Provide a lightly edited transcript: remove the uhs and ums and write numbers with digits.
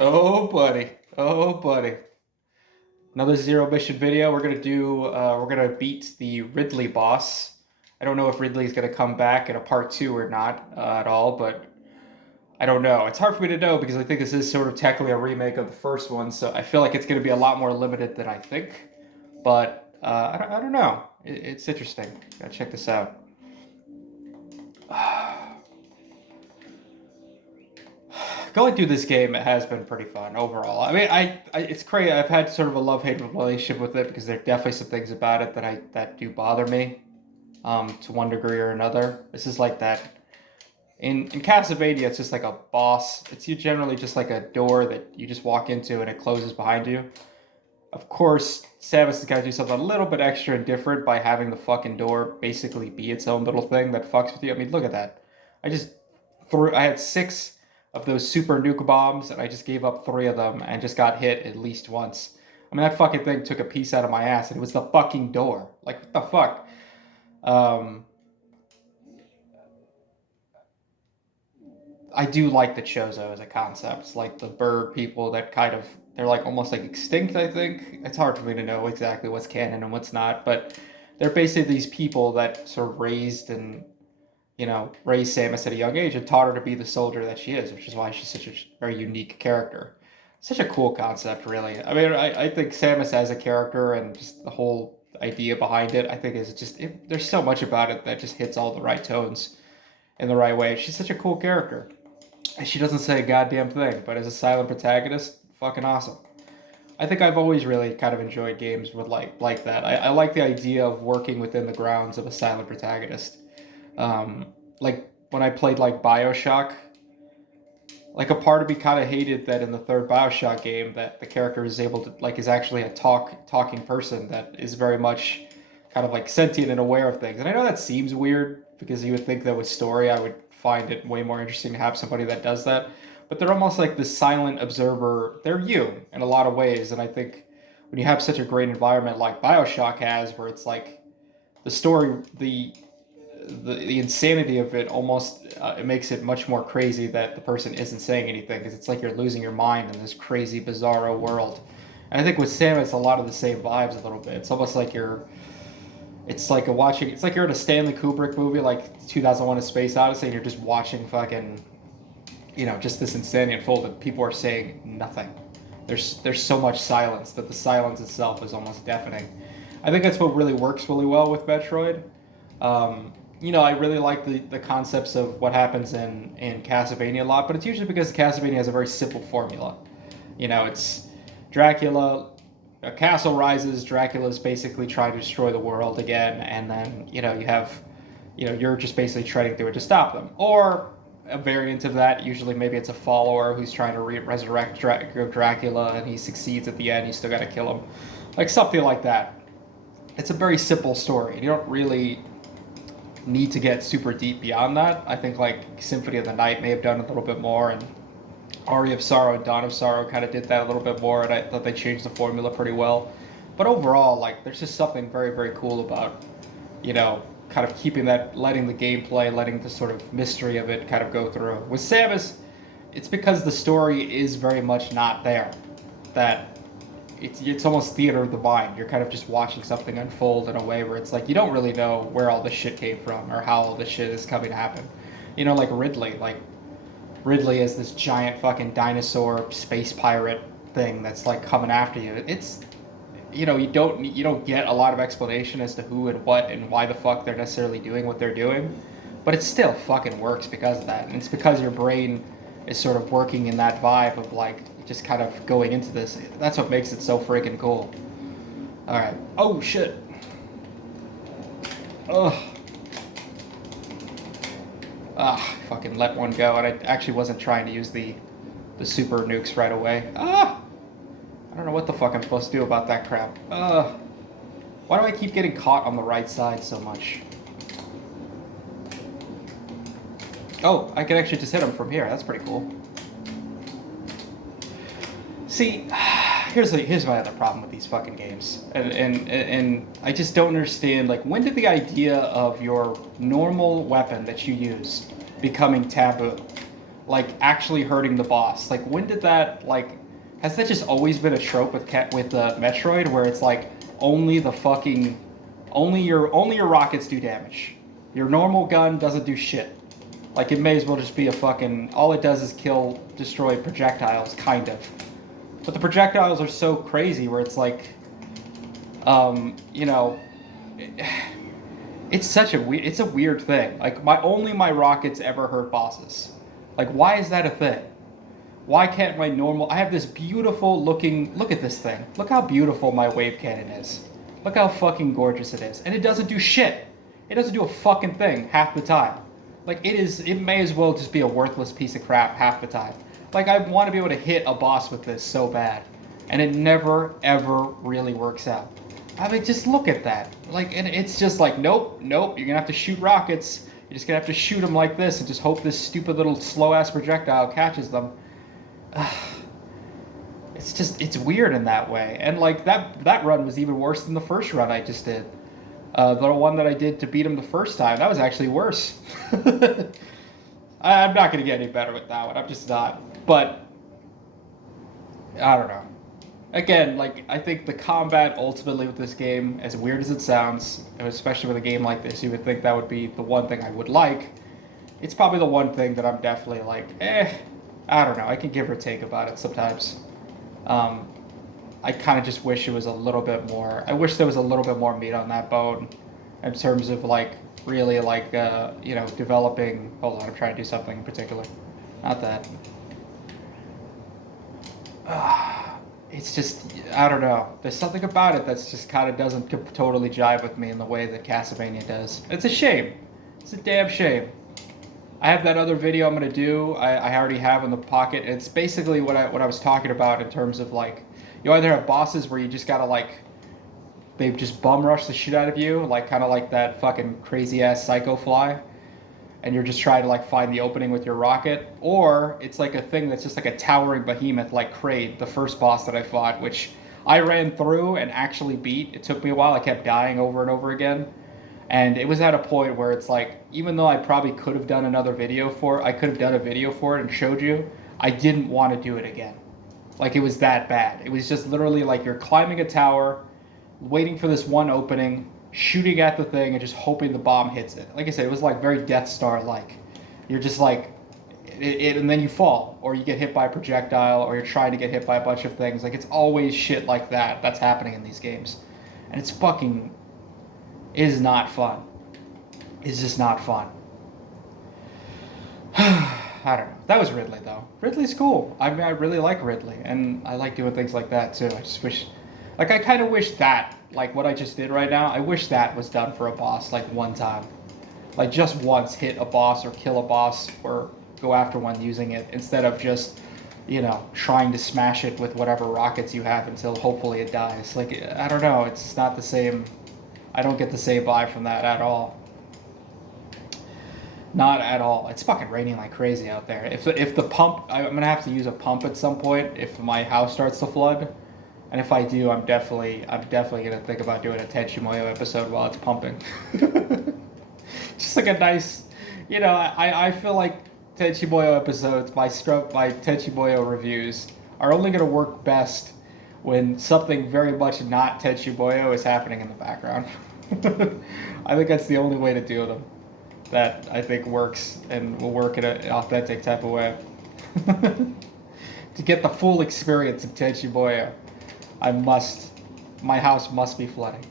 Oh, buddy. Oh, buddy. Another zero mission video. We're gonna beat the Ridley boss. I don't know if Ridley's gonna come back in a part two or not at all, but I don't know. It's hard for me to know because I think this is sort of technically a remake of the first one, so I feel like it's gonna be a lot more limited than I think. But I don't know. It's interesting. Gotta check this out. Going through this game has been pretty fun overall. I mean, it's crazy. I've had sort of a love-hate relationship with it because there are definitely some things about it that do bother me, to one degree or another. This is like that. In Castlevania, it's just like a boss. It's you generally just like a door that you just walk into and it closes behind you. Of course, Samus has got to do something a little bit extra and different by having the fucking door basically be its own little thing that fucks with you. I mean, look at that. I just I had six of those super nuke bombs and I just gave up three of them and just got hit at least once. I mean, that fucking thing took a piece out of my ass and it was the fucking door. Like, what the fuck? Um, I do like the Chozo as a concept. It's like the bird people that kind of they're like almost like extinct, I think. It's hard for me to know exactly what's canon and what's not, but they're basically these people that sort of raised Samus at a young age and taught her to be the soldier that she is, which is why she's such a very unique character. Such a cool concept, really. I mean, I think Samus as a character and just the whole idea behind it, I think is just there's so much about it that just hits all the right tones in the right way. She's such a cool character. And she doesn't say a goddamn thing, but as a silent protagonist, fucking awesome. I think I've always really kind of enjoyed games with like that. I like the idea of working within the grounds of a silent protagonist. Like when I played like Bioshock, like a part of me kind of hated that in the third Bioshock game that the character is able to is actually a talking person that is very much kind of like sentient and aware of things. And I know that seems weird because you would think that with story I would find it way more interesting to have somebody that does that. But they're almost like this silent observer. They're you in a lot of ways, and I think when you have such a great environment like Bioshock has, where it's like the story, the insanity of it almost it makes it much more crazy that the person isn't saying anything because it's like you're losing your mind in this crazy bizarro world. And I think with Sam it's a lot of the same vibes a little bit. It's almost like it's like you're in a Stanley Kubrick movie like 2001 A Space Odyssey and you're just watching fucking just this insanity unfold and people are saying nothing. There's so much silence that the silence itself is almost deafening. I think that's what really works really well with Metroid. I really like the concepts of what happens in Castlevania a lot, but it's usually because Castlevania has a very simple formula. It's Dracula, a castle rises, Dracula's basically trying to destroy the world again, and then, you're just basically treading through it to stop them. Or a variant of that, usually maybe it's a follower who's trying to resurrect Dracula, and he succeeds at the end, you still gotta kill him. Like something like that. It's a very simple story. You don't really need to get super deep beyond that. I think like Symphony of the Night may have done a little bit more, and Aria of Sorrow and Dawn of Sorrow kind of did that a little bit more, and I thought they changed the formula pretty well. But overall, like there's just something very very cool about kind of keeping that, letting the gameplay, letting the sort of mystery of it kind of go through. With Samus, it's because the story is very much not there that it's almost theater of the mind. You're kind of just watching something unfold in a way where it's like you don't really know where all this shit came from or how all this shit is coming to happen. Like Ridley. Like Ridley is this giant fucking dinosaur space pirate thing that's like coming after you. It's you don't get a lot of explanation as to who and what and why the fuck they're necessarily doing what they're doing, but it still fucking works because of that. And it's because your brain is sort of working in that vibe of like just kind of going into this. That's what makes it so freaking cool. All right. Oh shit. Ugh. Fucking let one go, and I actually wasn't trying to use the super nukes right away. I don't know what the fuck I'm supposed to do about that crap. Why do I keep getting caught on the right side so much? Oh, I can actually just hit him from here. That's pretty cool. See, here's my other problem with these fucking games, and I just don't understand. Like, when did the idea of your normal weapon that you use becoming taboo? like actually hurting the boss. Like when did that like? Has that just always been a trope with Metroid, where it's like only your rockets do damage. Your normal gun doesn't do shit. Like it may as well just be a fucking, all it does is destroy projectiles, kind of. But the projectiles are so crazy where it's like, you know, it's such a weird, it's a weird thing. Like my rockets ever hurt bosses. Like why is that a thing? Why can't my normal, I have this beautiful looking, look at this thing. Look how beautiful my wave cannon is. Look how fucking gorgeous it is. And it doesn't do shit. It doesn't do a fucking thing half the time. Like it may as well just be a worthless piece of crap half the time. Like I want to be able to hit a boss with this so bad. And it never, ever really works out. I mean, just look at that. Like, and it's just like, nope, you're gonna have to shoot rockets. You're just gonna have to shoot them like this and just hope this stupid little slow-ass projectile catches them. It's weird in that way. And like that run was even worse than the first run I just did. The one that I did to beat him the first time, that was actually worse. I'm not going to get any better with that one. I'm just not. But I don't know. Again, like I think the combat ultimately with this game, as weird as it sounds, especially with a game like this, you would think that would be the one thing I would like. It's probably the one thing that I'm definitely like, I don't know. I can give or take about it sometimes. I kind of just wish it was a little bit more. I wish there was a little bit more meat on that bone, in terms of like really like you know, developing. Hold on, I'm trying to do something in particular. Not that. It's just, I don't know. There's something about it that's just kind of doesn't totally jive with me in the way that Castlevania does. It's a shame. It's a damn shame. I have that other video I'm going to do, I already have in the pocket, and it's basically what I was talking about in terms of like, you either have bosses where you just gotta like, they just bum rush the shit out of you, like kind of like that fucking crazy ass Psycho Fly, and you're just trying to like find the opening with your rocket, or it's like a thing that's just like a towering behemoth like Kraid, the first boss that I fought, which I ran through and actually beat. It took me a while, I kept dying over and over again. And it was at a point where it's like, even though I probably could have done another video for it, I could have done a video for it and showed you, I didn't want to do it again. Like, it was that bad. It was just literally like you're climbing a tower, waiting for this one opening, shooting at the thing, and just hoping the bomb hits it. Like I said, it was like very Death Star-like. You're just like, and then you fall, or you get hit by a projectile, or you're trying to get hit by a bunch of things. Like, it's always shit like that that's happening in these games. And it's fucking... is not fun. It's just not fun. I don't know. That was Ridley, though. Ridley's cool. I mean, I really like Ridley, and I like doing things like that, too. I just wish... like, I kind of wish that, like, what I just did right now, I wish that was done for a boss, like, one time. Like, just once hit a boss or kill a boss or go after one using it, instead of just, you know, trying to smash it with whatever rockets you have until hopefully it dies. Like, I don't know. It's not the same... I don't get the same vibe from that at all. Not at all. It's fucking raining like crazy out there. If the pump, I'm gonna have to use a pump at some point if my house starts to flood, and if I do, I'm definitely gonna think about doing a Tenchi Muyo episode while it's pumping. Just like a nice, you know, I feel like Tenchi Muyo episodes, my Tenchi Muyo reviews are only gonna work best when something very much not Tenchi Muyo is happening in the background. I think that's the only way to do them that I think works and will work in an authentic type of way. To get the full experience of Tenchi Muyo, my house must be flooding.